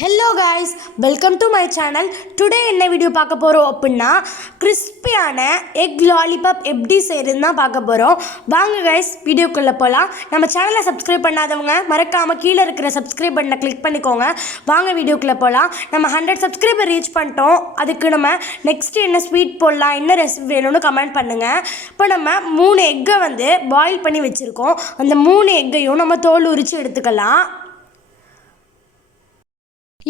Hello guys, welcome to my channel. Today என்ன video பார்க்க போகிறோம் அப்படின்னா, கிறிஸ்பியான எக் லாலிபாப் எப்படி செய்கிறதுன்னு தான் பார்க்க போகிறோம். வாங்க கைஸ், வீடியோக்குள்ளே போகலாம். நம்ம சேனலை சப்ஸ்கிரைப் பண்ணாதவங்க மறக்காமல் கீழே இருக்கிற சப்ஸ்கிரைப் பட்டனை கிளிக் பண்ணிக்கோங்க. வாங்க வீடியோக்குள்ளே போகலாம். நம்ம 100 சப்ஸ்கிரைபர் ரீச் பண்ணிட்டோம். அதுக்கு நம்ம நெக்ஸ்ட்டு என்ன ஸ்வீட் போடலாம், என்ன ரெசிபி வேணும்னு கமெண்ட் பண்ணுங்கள். இப்போ நம்ம 3 எக்கை பாயில் பண்ணி வச்சுருக்கோம். அந்த 3 எக்கையும் நம்ம தோல் உரித்து எடுத்துக்கலாம்.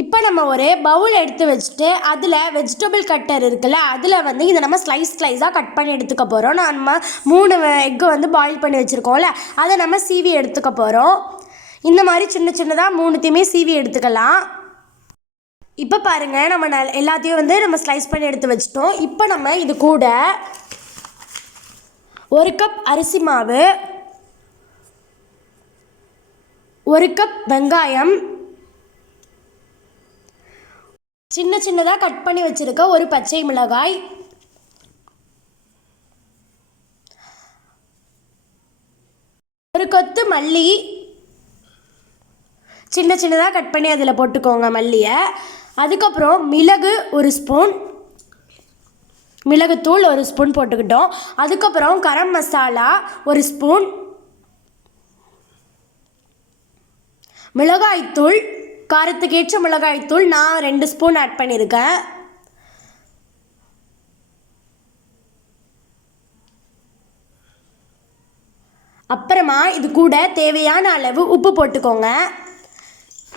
இப்போ நம்ம ஒரு பவுல் எடுத்து வச்சுட்டு அதில் வெஜிடபிள் கட்டர் இருக்குல்ல, அதில் இதை நம்ம ஸ்லைஸாக கட் பண்ணி எடுத்துக்க போகிறோம். நம்ம 3 எக்கு பாயில் பண்ணி வச்சுருக்கோம்ல, அதை நம்ம சீவி எடுத்துக்க போகிறோம். இந்த மாதிரி சின்னதாக 3த்தையுமே சீவி எடுத்துக்கலாம். இப்போ பாருங்கள், நம்ம எல்லாத்தையும் நம்ம ஸ்லைஸ் பண்ணி எடுத்து வச்சிட்டோம். இப்போ நம்ம இது கூட 1 கப் அரிசி மாவு, 1 கப் வெங்காயம், சின்னதாக கட் பண்ணி வச்சுருக்க ஒரு பச்சை மிளகாய், ஒரு கொத்து மல்லி சின்னதாக கட் பண்ணி அதில் போட்டுக்கோங்க மல்லியை. அதுக்கப்புறம் மிளகு 1 ஸ்பூன், மிளகுத்தூள் 1 ஸ்பூன் போட்டுக்கிட்டோம். அதுக்கப்புறம் கரம் மசாலா 1 ஸ்பூன், மிளகாய்த்தூள் காரத்துக்கு ஏற்ற மிளகாய்த்தூள் நான் 2 ஸ்பூன் ஆட் பண்ணியிருக்கேன். அப்புறமா இது கூட தேவையான அளவு உப்பு போட்டுக்கோங்க.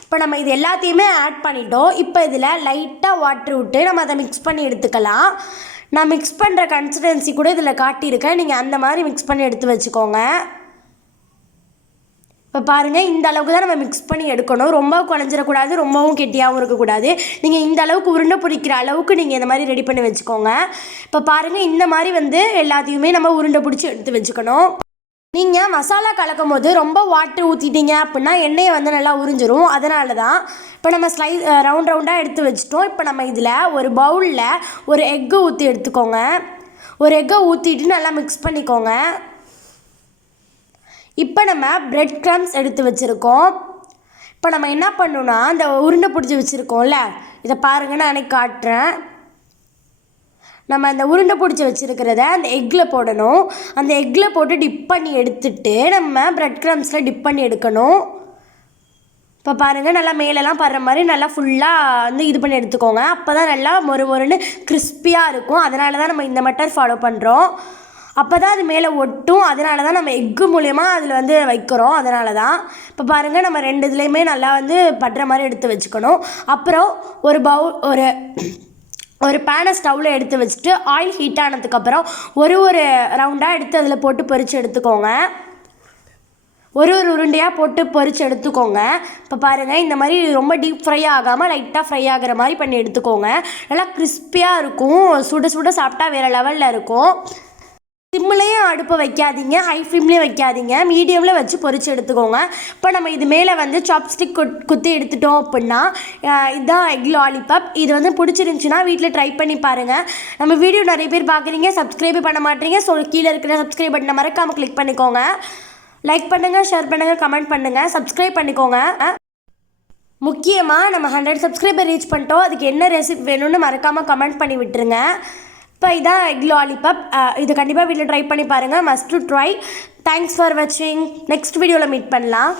இப்போ நம்ம இது எல்லாத்தையுமே ஆட் பண்ணிட்டோம். இப்போ இதில் லைட்டாக வாட்டர் விட்டு நம்ம அதை மிக்ஸ் பண்ணி எடுத்துக்கலாம். நான் மிக்ஸ் பண்ணுற கன்சிஸ்டன்சி கூட இதில் காட்டியிருக்கேன். நீங்கள் அந்த மாதிரி மிக்ஸ் பண்ணி எடுத்து வச்சுக்கோங்க. இப்போ பாருங்கள், இந்த அளவுக்கு தான் நம்ம மிக்ஸ் பண்ணி எடுக்கணும். ரொம்ப குழஞ்சிடக்கூடாது, ரொம்பவும் கெட்டியாகவும் இருக்கக்கூடாது. நீங்கள் இந்த அளவுக்கு உருண்டை பிடிக்கிற அளவுக்கு நீங்கள் இந்த மாதிரி ரெடி பண்ணி வச்சுக்கோங்க. இப்போ பாருங்கள், இந்த மாதிரி எல்லாத்தையுமே நம்ம உருண்டை பிடிச்சி எடுத்து வச்சுக்கணும். நீங்கள் மசாலா கலக்கும் போது ரொம்ப வாட்டர் ஊற்றிட்டீங்க அப்படின்னா எண்ணெயை நல்லா உறிஞ்சிரும். அதனால தான் இப்போ நம்ம ரவுண்டாக எடுத்து வச்சுட்டோம். இப்போ நம்ம இதில் ஒரு பவுலில் ஒரு எக்கு ஊற்றி எடுத்துக்கோங்க. ஒரு எக்கை ஊற்றிட்டு நல்லா மிக்ஸ் பண்ணிக்கோங்க. இப்போ நம்ம பிரெட் க்ரம்ஸ் எடுத்து வச்சுருக்கோம். இப்போ நம்ம என்ன பண்ணணும்னா, அந்த உருண்டை பிடிச்சி வச்சுருக்கோம்ல, இதை பாருங்கள், நான் எனக்கு காட்டுறேன். நம்ம அந்த உருண்டை பிடிச்சி வச்சுருக்கிறத அந்த எக்கில் போடணும். அந்த எக்கில் போட்டு டிப் பண்ணி எடுத்துட்டு நம்ம பிரெட் க்ரம்ஸில் டிப் பண்ணி எடுக்கணும். இப்போ பாருங்கள், நல்லா மேலெல்லாம் படுற மாதிரி நல்லா ஃபுல்லாக இது பண்ணி எடுத்துக்கோங்க. அப்போ தான் நல்லா மொறுன்னு கிறிஸ்பியாக இருக்கும். அதனால தான் நம்ம இந்த மெத்தட் ஃபாலோ பண்ணுறோம். அப்போ தான் அது மேலே ஒட்டும். அதனால தான் நம்ம எக்கு மூலயமா அதில் வைக்கிறோம். அதனால தான் இப்போ பாருங்கள், நம்ம 2 இதுலேயுமே நல்லா படுற மாதிரி எடுத்து வச்சுக்கணும். அப்புறம் ஒரு ஒரு பேனை ஸ்டவ்வில் எடுத்து வச்சுட்டு ஆயில் ஹீட் ஆனதுக்கப்புறம் ஒரு ரவுண்டாக எடுத்து அதில் போட்டு பொரித்து எடுத்துக்கோங்க. ஒரு உருண்டையாக போட்டு பொரித்து எடுத்துக்கோங்க. இப்போ பாருங்கள், இந்த மாதிரி ரொம்ப டீப் ஃப்ரை ஆகாமல் லைட்டாக ஃப்ரை ஆகிற மாதிரி பண்ணி எடுத்துக்கோங்க. நல்லா கிறிஸ்பியாக இருக்கும். சுட சாப்பிட்டா வேறு லெவலில் இருக்கும். சிம்மிலையும் அடுப்பை வைக்காதீங்க, ஹை ஃப்ளேம்லேயும் வைக்காதீங்க, மீடியமில் வச்சு பொரித்து எடுத்துக்கோங்க. இப்போ நம்ம இது மேலே சாப்ஸ்டிக் குத்தி எடுத்துட்டோம் அப்படின்னா இதுதான் எக் லாலிபாப். இது பிடிச்சிருந்துச்சின்னா வீட்டில் ட்ரை பண்ணி பாருங்கள். நம்ம வீடியோ நிறைய பேர் பார்க்குறீங்க, சப்ஸ்கிரைப் பண்ண மாட்டீங்க. ஸோ கீழே இருக்கிற சப்ஸ்கிரைப் பட்டனை மறக்காமல் கிளிக் பண்ணிக்கோங்க. லைக் பண்ணுங்கள், ஷேர் பண்ணுங்கள், கமெண்ட் பண்ணுங்கள், சப்ஸ்கிரைப் பண்ணிக்கோங்க. முக்கியமாக நம்ம 100 சப்ஸ்கிரைபர் ரீச் பண்ணிட்டோம். அதுக்கு என்ன ரெசிபி வேணும்னு மறக்காமல் கமெண்ட் பண்ணி விட்டுருங்க. இப்போ இதான் எக் லாலிபாப். இது கண்டிப்பாக வீட்டில் ட்ரை பண்ணி பாருங்கள். Must to try. Thanks for வாட்சிங். நெக்ஸ்ட் வீடியோவில் மீட் பண்ணலாம்.